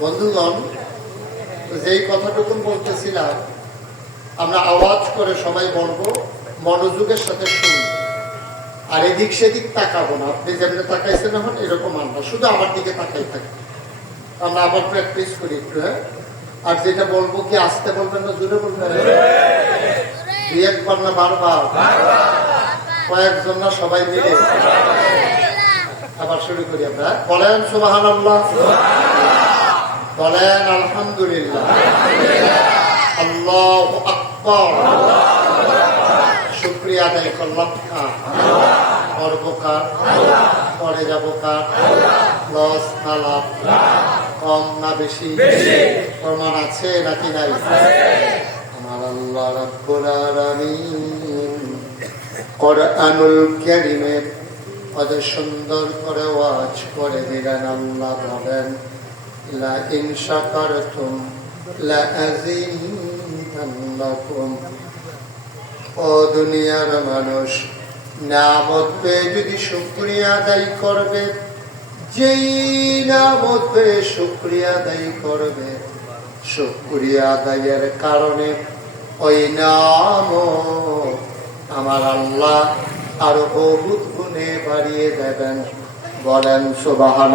বন্ধুগণ যেই কথাটুকু বলতেছিলাম, আমরা আওয়াজ করে সবাই বলব, মনোযোগের সাথে শুনব আর এদিক সেদিক তাকাবো না। আপনি যেমনি তাকাইছেন এখন, এরকম আনব শুধু আমার দিকে তাকাই থাকি। আমরা আবার প্র্যাকটিস করি একটু হ্যাঁ? আর যেটা বলব কি, আসতে বলবেন না জুড়ে বলবেন? দুই একবার না বারবার। কয়েকজন না, সবাই মিলে। আবার শুরু করি আমরা বলেন সুবাহান আল্লাহ বলেন আলহামদুলিল্লাহ। আল্লাহ আকবর। শুক্রিয়া আদায় করলাম কার করব কার? পরে যাব কার? লস না লাভ? কম না বেশি? প্রমাণ আছে নাকি নাই? আমার আল্লাহ রাব্বুল আলামিন কোরআনুল কারীমে কত সুন্দর করে ওয়াজ করে দিলেন আল্লাহ বলেন শাকারতুম লা আযীদান্নাকুম ও দুনিয়ার মানুষ নামত পেয়ে যদি শুক্রিয়া আদায় করবে, যেই নামত পেয়ে শুক্রিয়া আদায় করবে, শুক্রিয়া আদায়ের কারণে ওই নাম আমার আল্লাহ আর বহুত গুণে বাড়িয়ে দেবেন। বলেন সুবাহান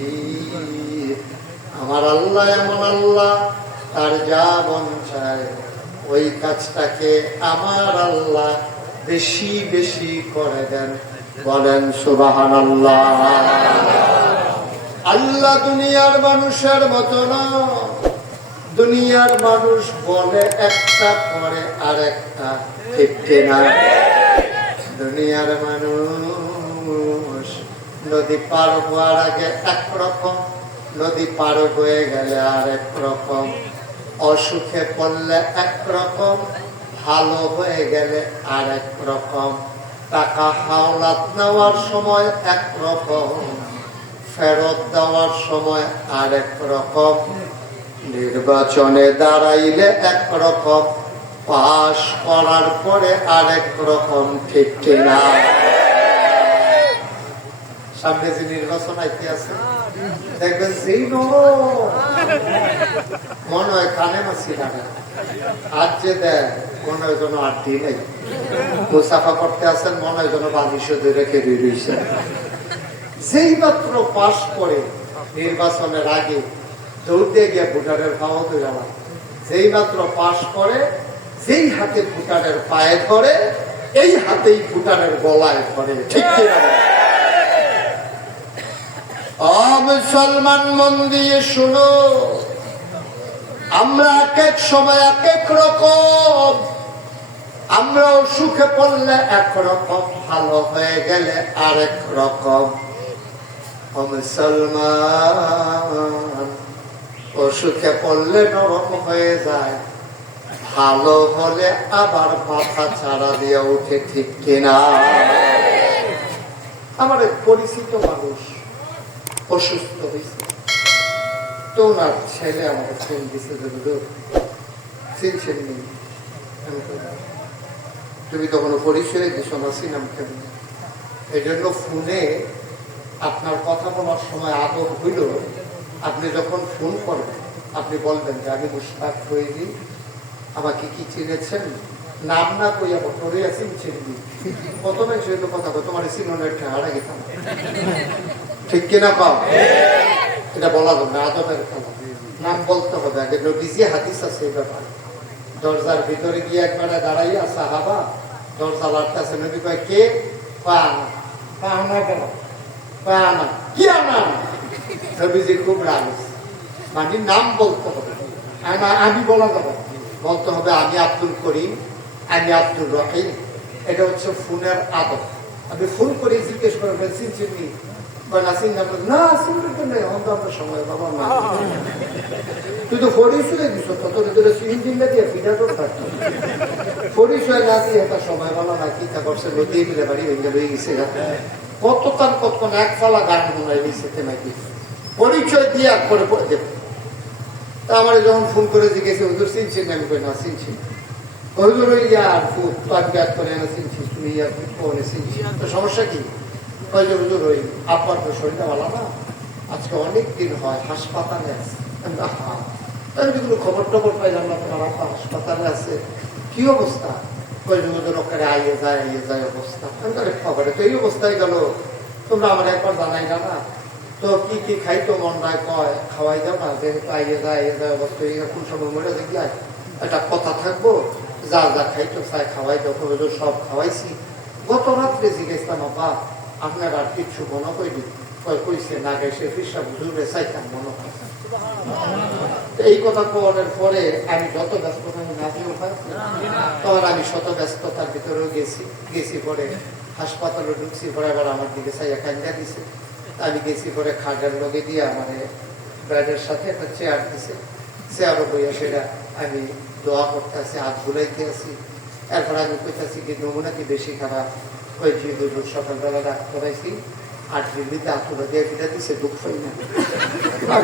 আমার আল্লাহ এমন আল্লাহ, তার যা মন চায়, ওই কাজটাকে আমার আল্লাহ বেশি বেশি করে দেন। বলেন সুবাহান আল্লাহ আল্লাহ দুনিয়ার মানুষের মতো না দুনিয়ার মানুষ বলে একটা করে আর একটা ঠিক না? দুনিয়ার মানুষ নদী পার হওয়ার আগে একরকম নদী পার হয়ে গেলে আরেক রকম, অসুখে পড়লে একরকম ভালো হয়ে গেলে আরেক রকম, টাকা হাওলাত নেওয়ার সময় একরকম ফেরত দেওয়ার সময় আরেক রকম, নির্বাচনে দাঁড়াইলে একরকম পাশ করার পরে আরেক রকম, ঠিক কিনা সামনে যে নির্বাচন আইতে আছে দেখবেন নরম, মনে হয় কানে যে আর মুসাফা করতে আসেন মনে হয় যেই মাত্র পাশ করে নির্বাচনের আগে দৌড়তে গিয়ে ভোটারের পাওয়া তো গেলাম যেই মাত্র পাশ করে যেই হাতে ভুটানের পায়ে ধরে এই হাতেই ভুটানের গলায় ধরে। ঠিক কিনা মুসলমান মন দিয়ে শুনো। আমরা এক এক সময় এক এক রকম। আমরাও সুখে পড়লে একরকম ভালো হয়ে গেলে আরেক রকম। মুসলমান ও সুখে পড়লে নরম হয়ে যায়। ভালো হলে আবার মাথা ছাড়া দিয়ে উঠে ঠিক কিনা। আমার এক পরিচিত মানুষ। অসুস্থ হয়েছে। তো ওনার ছেলে আমাকে ফোন দিছে যে? তুমি পরিচয় দিছো না এই জন্য ফোনে আপনার কথা বলার সময় আদর হইল। আপনি যখন ফোন করবেন আপনি বলবেন যে, আমি মুশতাক ফৈজি আমাকে কি চিনেছেন? নাম না কইয়া বটরে আছেন চিনবি প্রথমে সেগুলো কথা তোমার সিনোনের ঠেহারা গেতাম ঠিক কিনা কম এটা বলা না, আদবের খেলা নাম বলতে হবে। আগে নবীজি হাদিস আছে এই ব্যাপারে। দরজার ভিতরে গিয়ে একবারে দাঁড়াইয়া সাহাবা দরজা লাটকাছে নবী কয় কে? পানা পানা কেন? পানা কি খুব রাগ। মানে নাম বলতে হবে। আনা- আমি বলা যাবে বলতে হবে আমি আব্দুল করিম আমি আব্দুল রহিম। এটা হচ্ছে ফোনের আদব। আমি ফোন করে জিজ্ঞেস করবেন নি? না না তুই দিয়ে না না এক পরিচয় দিয়ে করে পড়ে দেবে তা আমার যখন ফোন করে জিজ্ঞেসে হুজুর চিনছেন আমি না চিনছি হুজুর ওই ইয়ার ফুট করে না চিনছি তুমি ইয়ার সমস্যা কি আপনার তো শরীরটা ভালো না আজকে অনেক দিন হয় হাসপাতালে আছে। খবর টবর পাইলাম না তোমার আপা হাসপাতালে আছে। কি অবস্থা? ওখানে আইয়ে যায় আইয়ে যায় অবস্থা। খবরে তো এই অবস্থায় গেল। তোমরা আমার একবার জানাই না। তো কি কি খাইতো মন নাই কয়, খাওয়াই দাও না, যেহেতু আইয়ে যায় আইয়ে যায় অবস্থা কোন সময় মরে দেখি একটা কথা থাকব, যা যা খাইতো, চাই, খাওয়াই দাও সব খাওয়াইছি। গত রাত্রে জিজ্ঞেসতাম আপা আপনার আর মনে কইছে, না গেছে ফিসা মনে হয়। এই কথা পরে আমি যত না দিয়েও আমি শত ব্যস্ততার ভিতরেও গেছি। গেছি পরে হাসপাতালে ঢুকছি, পরে আবার আমার দিকে কান্দা দিছে। আমি গেছি পরে খাটের লগে দিয়ে মানে ব্যাডের সাথে একটা চেয়ার দিছে। চেয়ারও বইয়া সেটা আমি দোয়া করতে আছি হাত বুলাইতে আছি এরপর আমি কইতাছি কি, নমুনা কি বেশি খারাপ? জি হুজুর সকালবেলা ডাক্তার করাইছি আট ডিগ্রিতে আতুরা দিয়ে ফিটা দিছে, দুঃখ পাই না। আর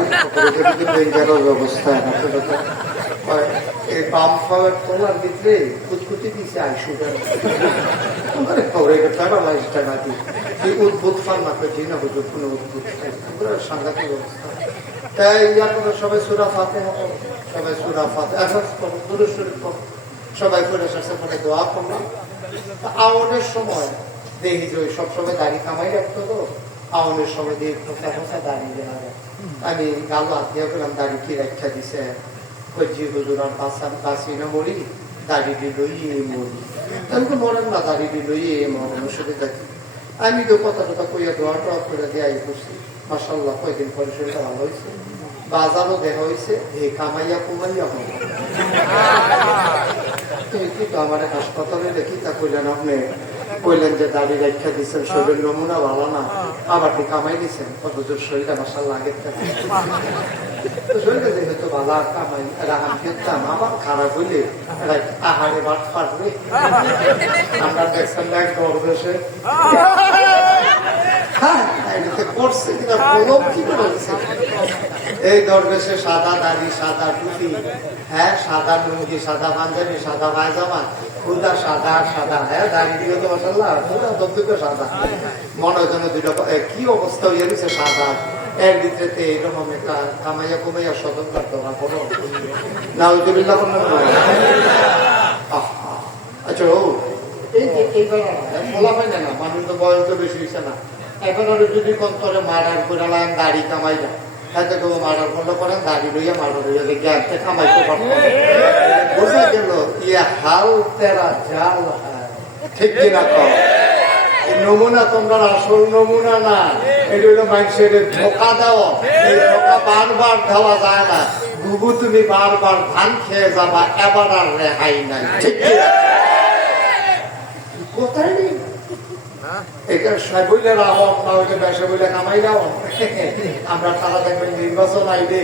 কোনো সাংঘাতিক অবস্থা। তাই ইয়া সবাই সুরা ফাতে সবাই সুরা ফাতে সবাই করে দোয়া করলাম আওয়ানের সময় দেখি যে ওই সবসময় দাড়ি কামাই রাখতো তো সময় দিয়ে খোঁচা খোঁচা দাড়ি দেওয়া আমি গাল হাত দিয়ে পেলাম দাড়ি কি রাখা দিছে? কজি হুজুর, আর বাসা, বাসি না মরি, দাড়ি দিল ইয়ে মরি। মরেন না, দাড়ি দিল মরণের সাথে দেখি আমি তো কথা টথা কইয়া দোয়া টোয়া করে দিয়ে আই করছি মাসাল্লাহ কয়দিন পরে শরীরটা ভালো হয়েছে বাজারও দেখা হয়েছে হে কামাইয়া কুমাইয়া তুমি তো আমার হাসপাতালে দেখি, তা কইলেন আপনি, কইলেন যে দাড়ি রেখা দিচ্ছেন শরীরের নমুনা ভালো না আবার কি কামাই দিচ্ছেন কতজন শরীরটা মাসাল্লাহ আগের শরীরে যেহেতু ভালো, আর কামাই রাহান খেতাম আবার খারাপ হইলে আহারে ভাত পারবে। আমরা দেখছেন না এক হ্যাঁ করছে কিনা বলব কি করেছে এই দরবেশে সাদা দাড়ি, সাদা টুপি হ্যাঁ সাদা লুঙ্গি, সাদা পাঞ্জাবি, সাদা পায়জামা হ্যাঁ হয় হয়ে আচ্ছা এইবার বলা হয় না, মানুষ তো বয়স তো বেশি হয়েছে না। এখন ওরা যদি কন্তরে মারার করে লাম দাড়ি কামাই না হাতে কেউ মারার করলে পরে দাড়ি লইয়া মারার হইয়া দেখে একটা কামাইতে পারতো না। বোঝা গেল ইয়ে হাল তেরা জাল। ঠিক কিনা কর নমুনা তোমরা আসল নমুনা না। এটা হলো মানুষের ধোকা দেওয়া। ধোকা বারবার দেওয়া যায় না। বুবু তুমি বারবার ধান খেয়ে যাবা, এবার আর রেহাই নাই। ঠিক কিনা? কোথায় নেই এটা বইলে রাহন না ওইটা ব্যবসা কামাই রাহন আমরা তারা দেখবেন নির্বাচন আইলে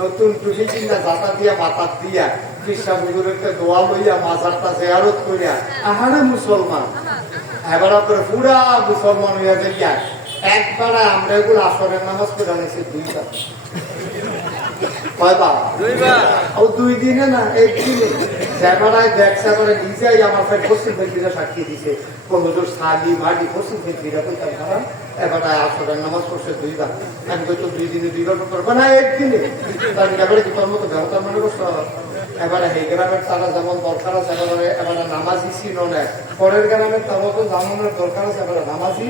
নতুন টুপি চিন্তা জাতা দিয়া মাথার দিয়া খ্রিস্টান গুলোকে দোয়া লইয়া মাজারটা জেয়ারত করিয়া আহারে মুসলমান। এবার আপনার পুরা মুসলমান হইয়া গেলিয়া একবার আমরা এগুলো আসরের নামাজ পড়ে আনিছি দুইটা কয়বার? ও দুই দিনে না একদিনে। সেবারায় দেখছে করে নিজেই আমার ফের পশ্চিম ফেলকিরা সাক্ষী দিছে হুজুর সালি মাটি পশ্চিম ফেলকিরা কইতাম খারাপ এবারে আসরের নামাজ পড়ছে দুইবার। আমি কই তো দুই দিনে দুইবার করব না একদিনে তার এবারে কি তোর মতো ব্যবহার মনে করছ? এবারে এই গ্রামের তারা যেমন দরকার আছে, এবারে এবারে নামাজি ছিল না। পরের গ্রামের তারা তো জামানোর দরকার আছে, এবারে নামাজি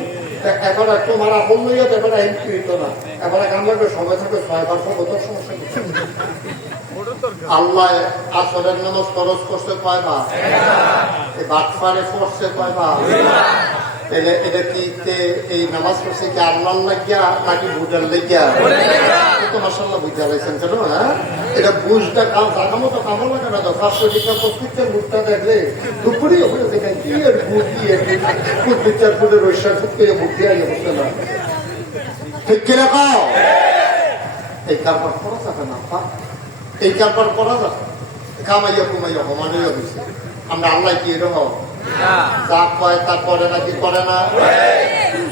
এবারে তোমার আপন লইয়া এবারে এমপি হইতো না। এবারে লাগবে সময় থাকবে ছয় বার সব সমস্যা। আল্লাহ আসরের নামাজ খরচ করছে কয়বার এই বাটফারে পড়ছে কয়বার তাহলে এটা কি এই নামাজ পড়ছে কি আল্লাহ লাগিয়া নাকি বুঝার লাগিয়া? তো মাসাল্লাহ বুঝা লাইছেন কেন হ্যাঁ? এটা বুঝটা কাল জানা মতো কামল লাগে না তো। পাঁচশো টিকা প্রস্তুতের বুটটা দেখলে দুপুরে ওখানে দেখেন কি এর বুট দিয়ে বুট বিচার করে রৈশার ফুট করে বুট দিয়ে বসে না। ঠিক কিনা এই কারবার না পা এই কারবার করা যাবে কামাইয়া কুমাইয়া হমানিয়া হয়েছে আমরা আল্লাহ কি এরকম? যা কয় তা করে নাকি করে না?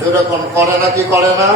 যেরকম করে। না কি করে না?